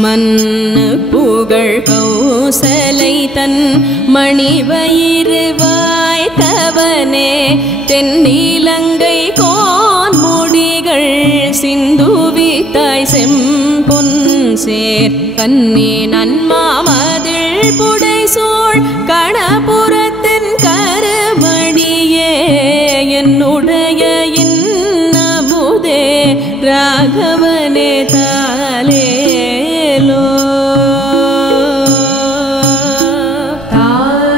மன்னு புகழ் கௌசலை தன் மணிவயிறு வாய்த்தவனே தென்னிலங்கை கோன்முடிகள் சிந்துவித்தாய் செம்பொன் சேர் கன்னி நன்மாமதில் புடைசூழ் கணபுரத்தின் கருமணியே என்னுடைய இன்னமுதே ராகவனே தாலேலோ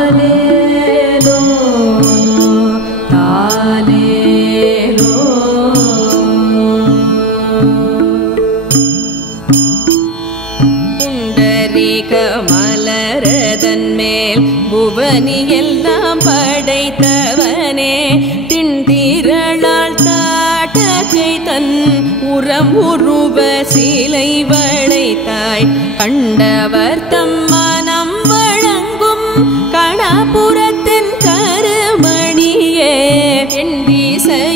தாலேலோ தாலேலோ புண்டரீக மலரதன் மேல் புவனி எல்லாம் படைத்தவனே திண்டிரளால் தாட்டகை தன் உரம் உருவ சிலை வளைத்தாய் கண்டவர் தம் மனம் வழங்கும் கணபுரத்தின் கருமணியே என் திசையுமாடுடையாய்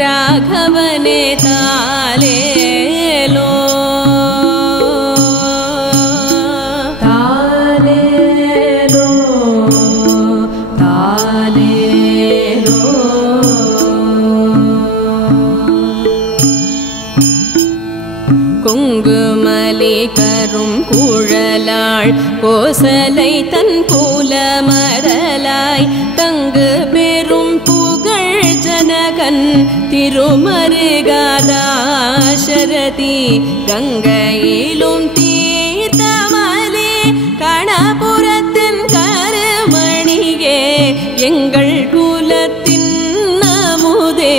ராகவனே தாலேலோ தாலேலோ தாலேலோ குங்குமலி கரும் குழலாள் கோசலை தன் கூலமரலாய் தங்கு பெரும் புகழ் ஜனகன் திருமருகாதாசரதி கங்கையிலும் தீர்த்தமலே கணபுரத்தின் கருமணியே எங்கள் குலத்தின் அமுதே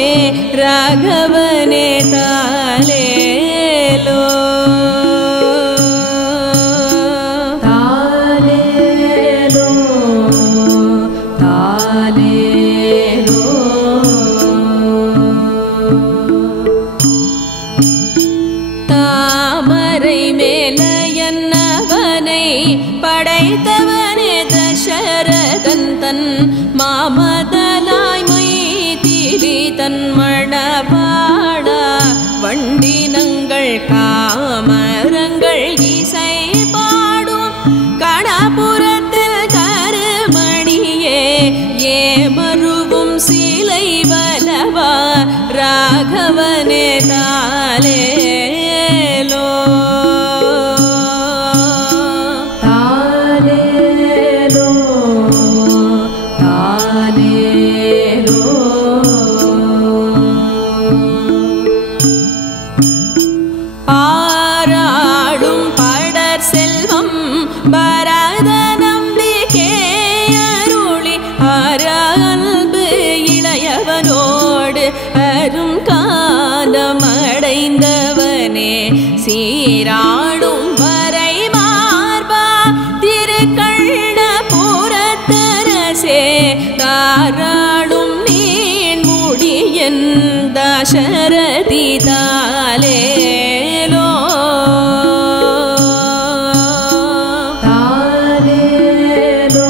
ராகவனே தாலேலோ தாலேலோ தாலேலோ தாமரை மேலையன்னவனை படைத்தவனே தசரதன் தன் மாமதலாய் மைதிலி தன் மணவாடா வண்டினங்கள் காமரங்கள் இசை பாடும் கணபுரத்தில் கருமணியே ஏமருவும் சிலை வலவா ராகவனே தாலேலோ தாலேலோ தாலேலோ பாராடும் படர் செல்வம் பரதநம்பிக்கே அருளி அன்பு இளையவனோடு அரும் காலம் அடைந்தவனே சீராடும் வரை மார்பா திருக்கண்ணபுரத்தரசே தாராடும் நீன் முடியன் தசரதி தாலேலோ தாலேலோ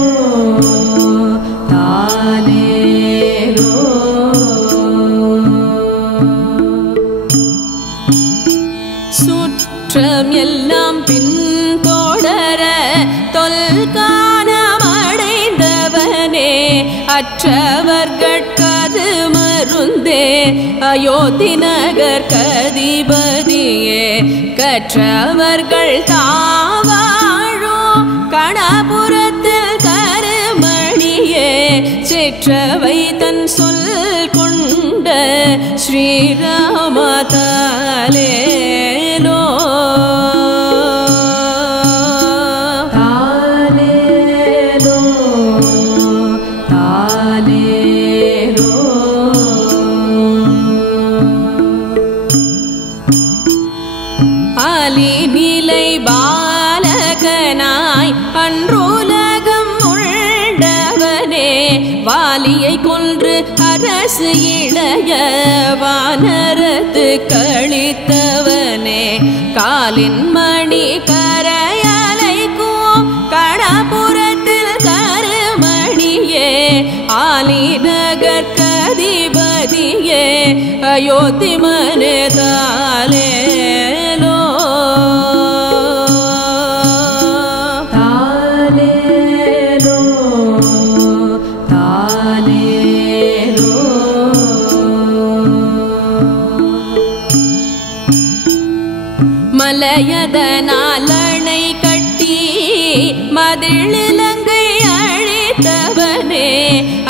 தாலேலோ சுற்றம் எல்லாம் பின்தொடர தொல்கானமடைந்தவனே அற்றவர்கட்கரு மருந்தே அயோத்தி நகர் கதிபதியே கற்றவர்கள் தாவாழும் கணபுரத்தில் கருமணியே செற்றவை தன் சொல் கொண்ட ஸ்ரீராம தாலேலோ தாலேலோ தாலேலோ ஆலி நிலை பாலகனாய் அன்றுலகம் உண்டவனே வாலியை கொன்று அரசு இளைய வானரத்து கழித்தவனே காலின் மணி கரையலைக்கும் கணபுரத்தில் கருமணியே ஆலி நகர் கதிபதியே அயோத்தி மனே தாலேலோ வளையதனால் அணை கட்டி மதிழிலங்கை அழித்தவனே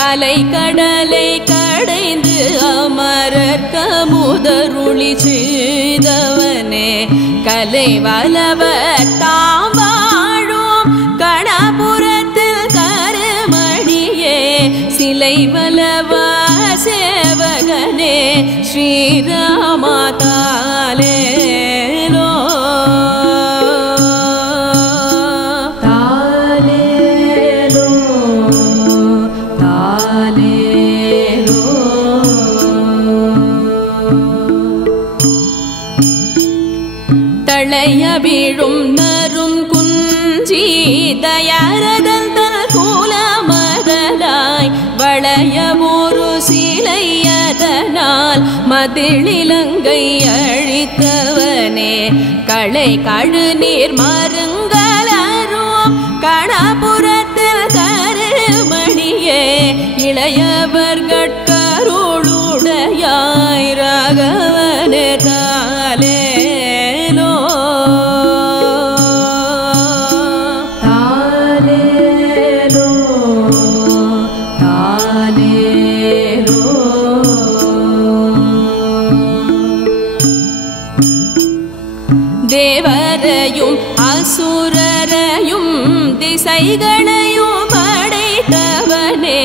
அலை கடலை கடைந்து அமரர்க்க முதருளி செய்தவனே கலை வலவர் தாம் வாழும் கணபுரத்தில் கருமணியே சிலை வலவ சேவகனே ஸ்ரீராமா தாலேலோ தாலேலோ தாலேலோ தளைய வீழும் நரும் குஞ்சி தயாரதன் தன் கூலமதலாய் வளைய ஒரு சிலையதனால் மதிழிலங்கை அழித்தவனே களை கழுநீர் மருங்கலரும் கணபுரத்தில் கருமணியே இளையவர்கட்கருளுடையாய் ராகவனே தாலேலோ தாலேலோ தாலேலோ தேவரையும் அசுரரையும் திசைகளையும் படைத்தவனே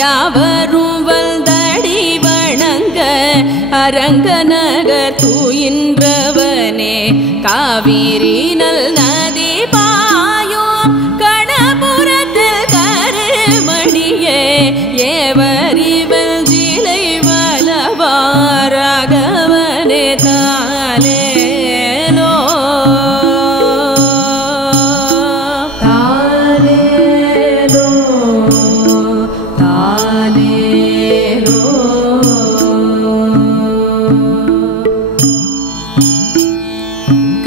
யாவரும் வந்தடி வணங்க அரங்கநகர் தூயின்றவனே காவிரி நல் நதி பாயும் கணபுரத்தில் கருமணியே ஏவரிவல் ஜிலை வலவாராகவனே தாலேலோ தாலேலோ தாலேலோ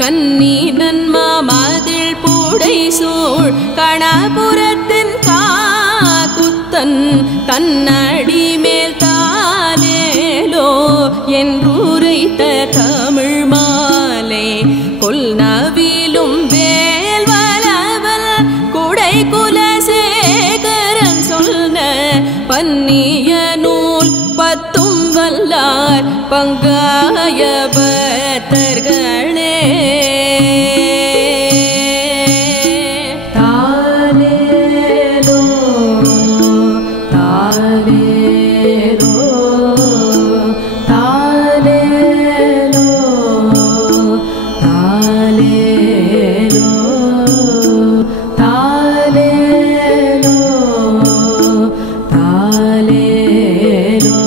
கன்னி நன்மா மதில் பூடை சூழ் கணபுரத்தின் காக்குத்தன் தன்னடி மேல் தாலேலோ என்றுரைத்த தமிழ் மாலை கொல்நவிலும் வேல் வலவல் குடை குலசேகரன் சொன்ன பன்னிய நூல் பத்தும் வல்லார் பங்காய பத்தர்களே தாலேலோ தாலேலோ தாலேலோ தாலேலோ தாலேலோ தாலேலோ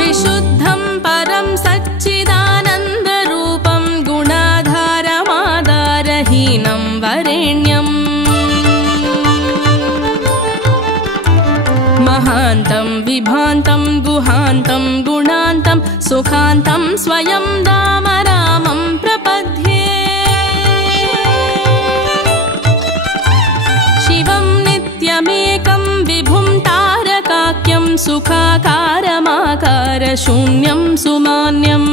विशुद्धं परं सच्चिदानन्दरूपं गुणाधारमाधारहीनं वरेण्यम् महान्तं विभान्तं गुहान्तं गुणान्तं सुखान्तं स्वयं दाम रामं प्रपद्ये शिवं नित्यमेकं विभुं तारकाख्यं सुखाकारमाकारशून्यं सुमान्यम्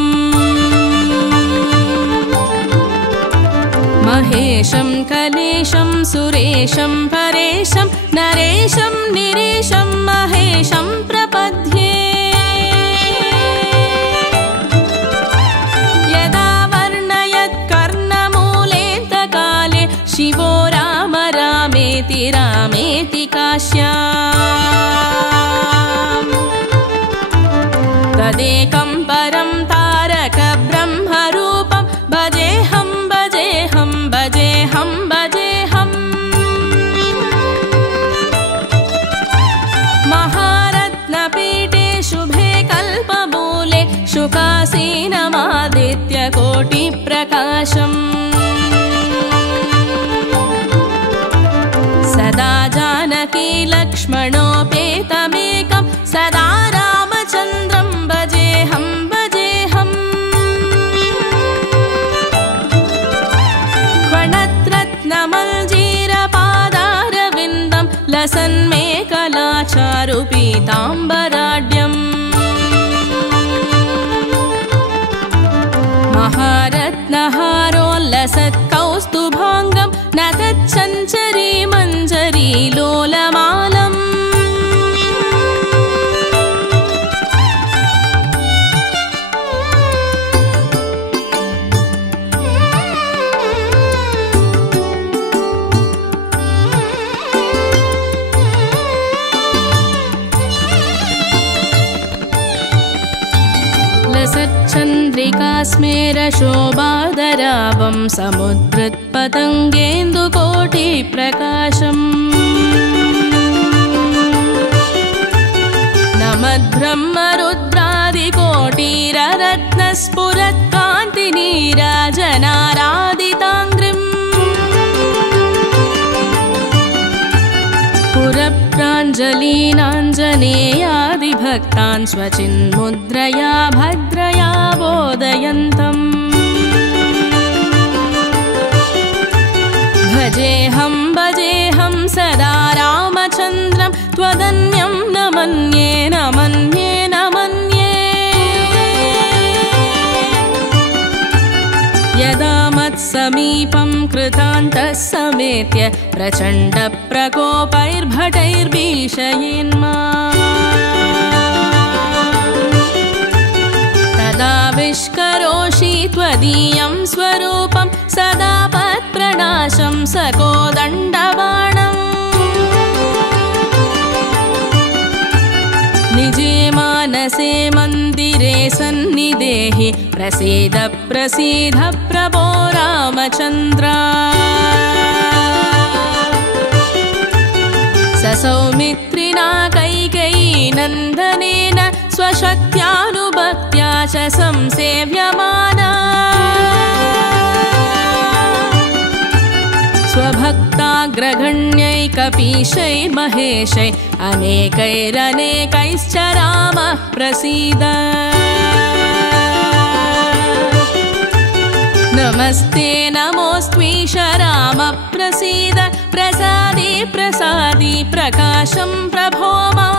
महेशं कलेशं सुरेशं परेशं नरेशं निरेशं महेशं प्रपद्ये यदा वर्णयत् कर्णमूलेऽन्तकाले शिवो राम रामेति रामेति काश्याम् तदेकं परं तारक ब्रह्मरूपं भजेऽहं भजेऽहं भजेऽहं भजेऽहम् महारत्नपीठे शुभे कल्पमूले शुकासीनमादित्यकोटिप्रकाशम् पीताम्बराढ्यम् महारत्नहारोल्लसत्कौस्तुभाङ्गं न तच्चञ्चरी मञ्जरी लोलमालम् लसच्चन्द्रिकास्मेरशोभाधरावं समुद्रत्पतङ्गेन्दुकोटिप्रकाशम् नमद्ब्रह्मरुद्रादिकोटिररत्नस्फुरत्कान्तिनीराजनारादिताङ्घ्रिम् पुरप्राञ्जलीनाञ्जनेयादिभक्तान् स्वचिन्मुद्रया भद्रया बोधयन्तम् भजेऽहं सदा रामचन्द्रं त्वदन्यं न मन्ये न मन्ये न मन्ये यदा मत्समीपं कृतान्तः समेत्य प्रचण्डप्रकोपैर्भटैर्भीषयेन्मा तदाविष्करोषि त्वदीयं स्वरूपं सदा पत्प्रणाशं सकोदण्डबाणम् निजे मानसे मन्दिरे सन्निधेहि प्रसीद प्रसीद प्रभो रामचन्द्र ससौमित्रिणा कैकेयीनन्दनेन स्वशक्त्यानुभक्त्या च संसेव्यमाना स्वभक्ताग्रगण्यैकपीशैर्महेशै अनेकैरनेकैश्च रामः प्रसीद नमस्ते नमोऽस्त्वीश राम प्रसीद प्रसादि प्रसादि प्रकाशं प्रभो मा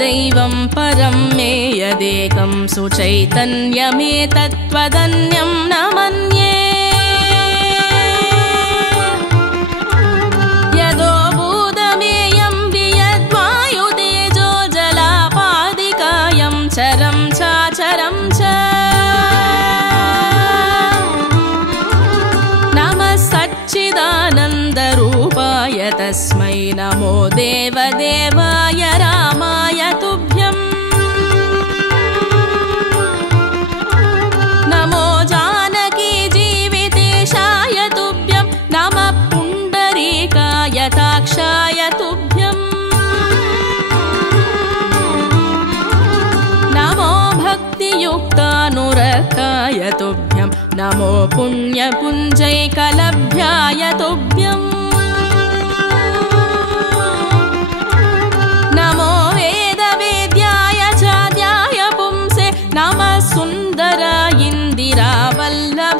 दैवं परं मे यदेकं सुचैतन्यमेतत्त्वदन्यं न मन्ये यदो भूतमेयं वियद्वायुतेजो जलापादिकायं चरं चाचरं च नमः सच्चिदानन्दरूपाय तस्मै नमो देवदेवाय रामाय तुभ्यम् नमो जानकी जीवितेशाय तुभ्यं नमः पुण्डरीकाय ताक्षाय तुभ्यम् नमो भक्तियुक्तानुरक्ताय तुभ्यं नमो पुण्यपुञ्जैकलभ्याय तुभ्यम् नमो वेदवेद्याय चाद्याय पुंसे नमः सुन्दरा इन्दिरावल्लभाय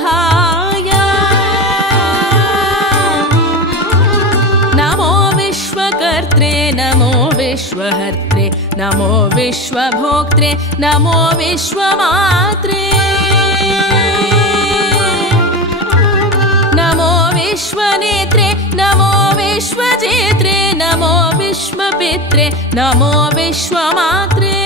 नमो विश्वकर्त्रे नमो विश्वहर्त्रे नमो विश्वभोक्त्रे नमो विश्वमात्रे नमो विश्वनेत्रे नमो विश्वजेत्रे नमो विश्वपित्रे नमो विश्वमात्रे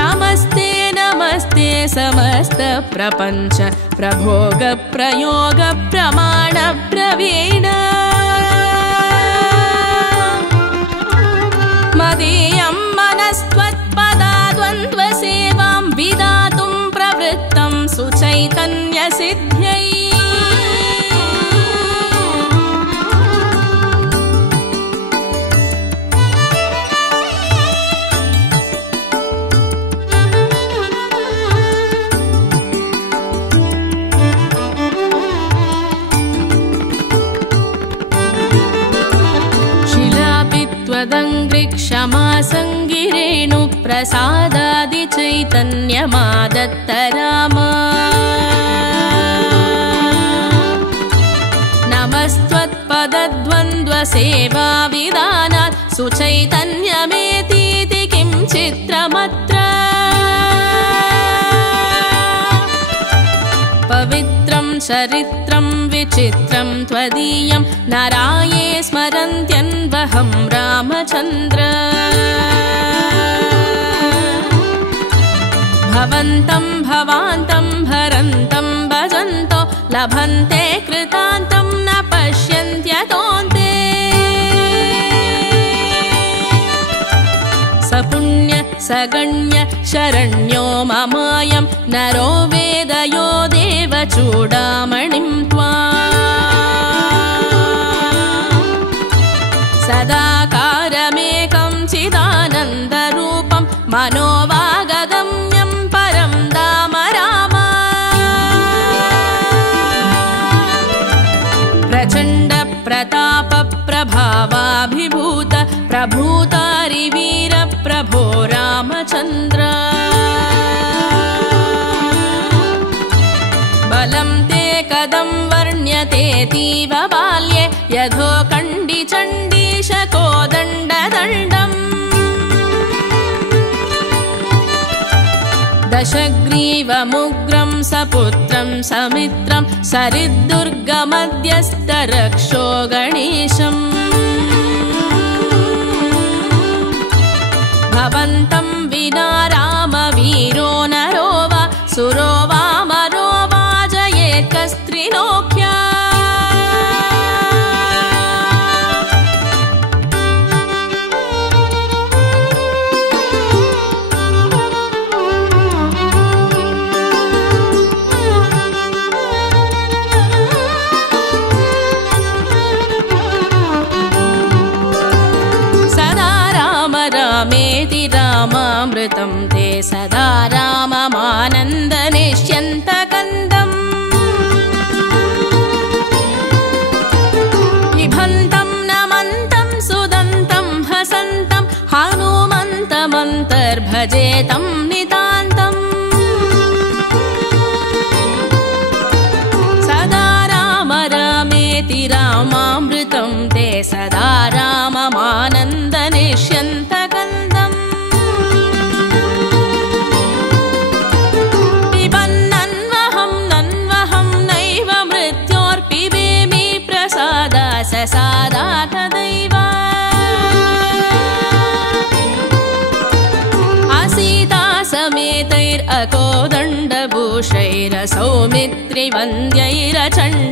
नमस्ते नमस्ते समस्त प्रपञ्च प्रभोग प्रयोग प्रमाण प्रवीण मदीयं मनस्त्वत्पदाद्वन्द्वसेवां विदातुं प्रवृत्तं सुचैतन्यसिद्ध्यै ऋक्षमासङ्गिरेणु प्रसादादिचैतन्यमादत्त राम नमस्त्वत्पदद्वन्द्वसेवाविधानात् सुचैतन्यमेतीति किं चित्रमत्र पवित्रं चरित्रं विचित्रं त्वदीयं नराये स्मरन्त्यन्वहं रामचन्द्र भवन्तं भवान्तं भरन्तं भजन्तो लभन्ते कृतान्तं न पश्यन्त्यतोऽन्ते सपुण्य सगण्य शरण्यो ममायं नरो वेदयो देवचूडामणिं त्वाम् सदाकारमेकं चिदानन्दरूपं मनोवागगम्यं परं धाम राम प्रचण्ड प्रताप प्रभावाभिभूत प्रभूतारिवीर प्रभो रामचन्द्र बलं ते कदं वर्ण्यतेऽतीव बाल्ये यथोकण्डिचण्डीशकोदण्डदण्डम् दशग्रीवमुग्रं सपुत्रं समित्रं सरिद्दुर्गमध्यस्थरक्षो गणेशम् भवन्तं विना रामवीरो नरो वा सुरो वा मरो वा जयेत् कस्त्रिलोक्या रामेति रामामृतं ते सदा राममानन्दनिष्यन्तकन्दम् पिबन्तं नमन्तं सुदन्तं हसन्तं हनुमन्तमन्तर्भजेतं नितान्तम् सदा राम रामेति रामामृतं ते सदा राममानन्दनिष्यन्तकन्दम् पिबन्नन्वहं नन्वहं नैव मृत्योर्पिबेमि प्रसादा ससादा तदैव असीता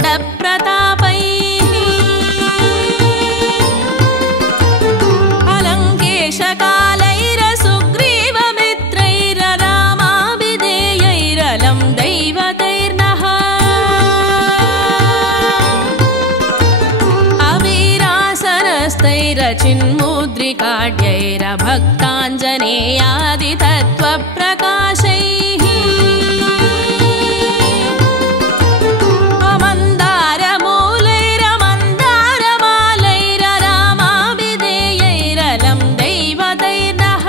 समेतैरकोदण्डभूषैरसौमित्रिवन्द्यैरचण्डप्रतापैः अलङ्केशकालैरसुग्रीवमित्रैररामाभिधेयैरलं दैवतैर्नः अवीरासनस्तैरचिन्मुद्रिकाढ्यैरभक्ताञ्जनेयादितत्त्वप्रकाशैः अमन्दारमूलैरमन्दारमालैररामाभिधेयैरलं दैवतैर्नः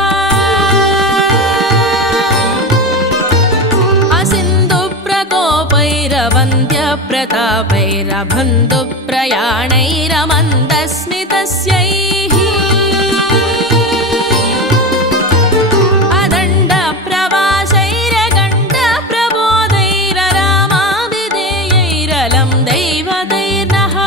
असिन्धुप्रकोपैरवन्द्यप्रतापैरबन्धुप्रयाणैरमन्दस्मितस्यैः अदण्डप्रवासैरगण्डप्रबोधैररामाभिधेयैरलं दैवतैर्नः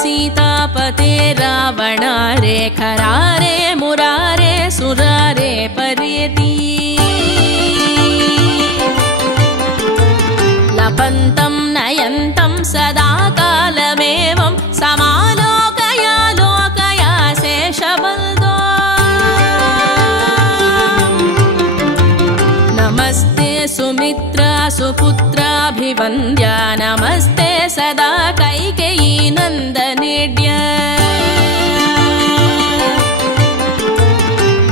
सीतापते रावणारे खरारे मुरारे सुरारे परेति लपन्तं नयन्तं सदा कालमेवं समालोकया लोकया शेषबल्दो नमस्ते सुमित्रा सुपुत्राभिवन्द्या नमस्ते सदा कैकेयी नन्दनेड्य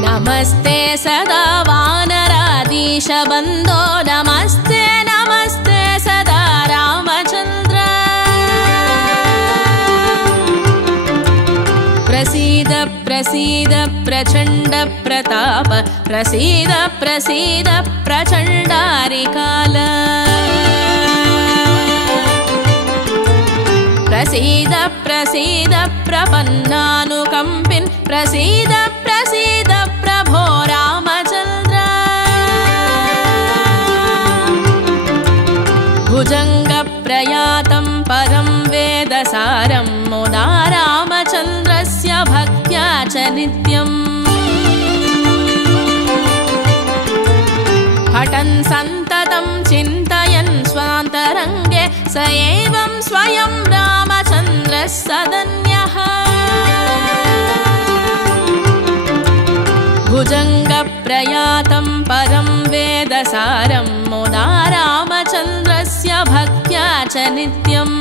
नमस्ते सदा वानराधीशबन्धो नमस्ते नमस्ते सदा रामचन्द्र प्रसीद प्रसीद प्रचण्ड प्रताप प्रसीद प्रसीद प्रचण्डारिकाल प्रसीद प्रसीद प्रपन्नानुकम्पिन् प्रसीद प्रसीद प्रभो रामचन्द्र भुजङ्गप्रयातं परं वेदसारं मुदा रामचन्द्रस्य भक्त्या च नित्यम् पठन् सन्ततं चिन्तयन् स्वान्तरङ्गे स एवं स्वयं रामचन्द्रः सदन्यः भुजङ्गप्रयातं परं वेदसारं मुदा रामचन्द्रस्य भक्त्या च नित्यम्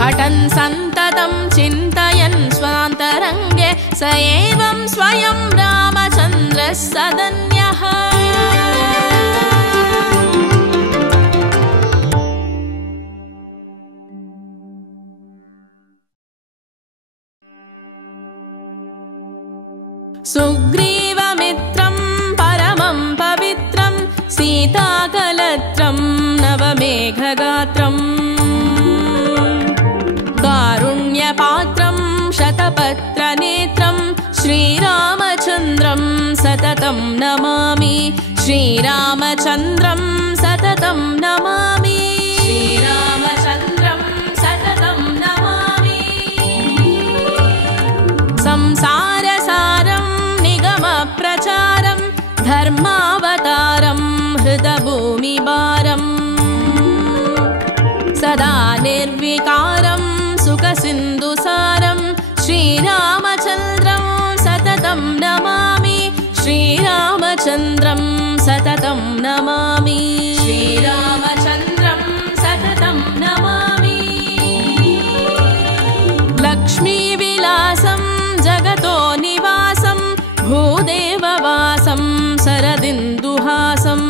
पठन् सन्ततं चिन्तयन् स्वान्तरङ्गे स एवं स्वयं रामचन्द्रः सदन्यः सुग्रीवमित्रं परमं पवित्रं सीताकलत्रं नवमेघगात्रम् कारुण्यपात्रं शतपत्रनेत्रं श्रीरामचन्द्रं सततं नमामि श्रीरामचन्द्रं सततं नमामि श्रीरामचन्द्रं सततं नमामि संसारसारं निगमप्रचारं धर्मावतारं हृदभूमिभारं सदा निर्विकारं सुखसिन्धुसारं श्रीरामचन्द्रं सततं नमामि श्रीरामचन्द्रं सततं नमामि श्रीरामचन्द्रं सततं नमामि लक्ष्मीविलासं जगतो निवासं भूदेववासं शरदिन्दुहासं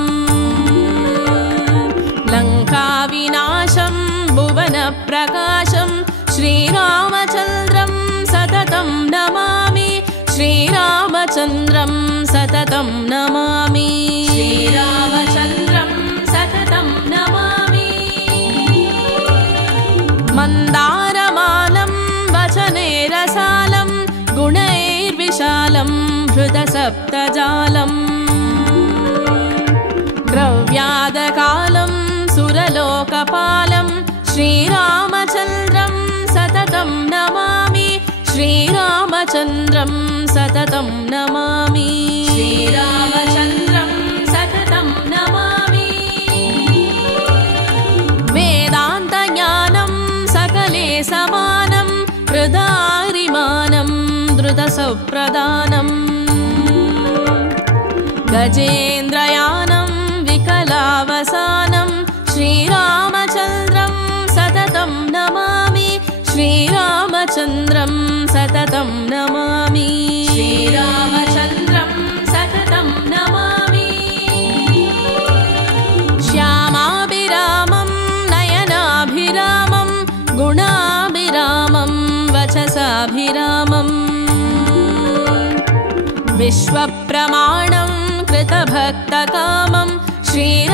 लङ्काविनाशं भुवनप्रकाशं श्रीरामचन्द्रं सततं नमामि श्रीरामचन्द्रं सततं नमामि श्रीरामचन्द्रं सततं नमामि मन्दारमालं वचने रसालं गुणैर्विशालं हृदसप्तजालं द्रव्यादकालं सुरलोकपालं श्रीरामचन्द्रं सततं नमामि श्रीरामचन्द्रं सततं नमामि श्रीरामचन्द्रं सततं नमामि वेदान्तज्ञानं सकले समानं हृदारिमानं धृतसप्रदानम् गजेन्द्रयानं विकलावसानं श्रीरामचन्द्रं सततं नमामि श्रीरामचन्द्रं सततं नमामि श्रीरामचन्द्रं सततं नमामि श्यामाभिरामं नयनाभिरामं गुणाभिरामं वचसाभिरामं विश्वप्रमाणं कृतभक्तकामं श्रीरामचन्द्रं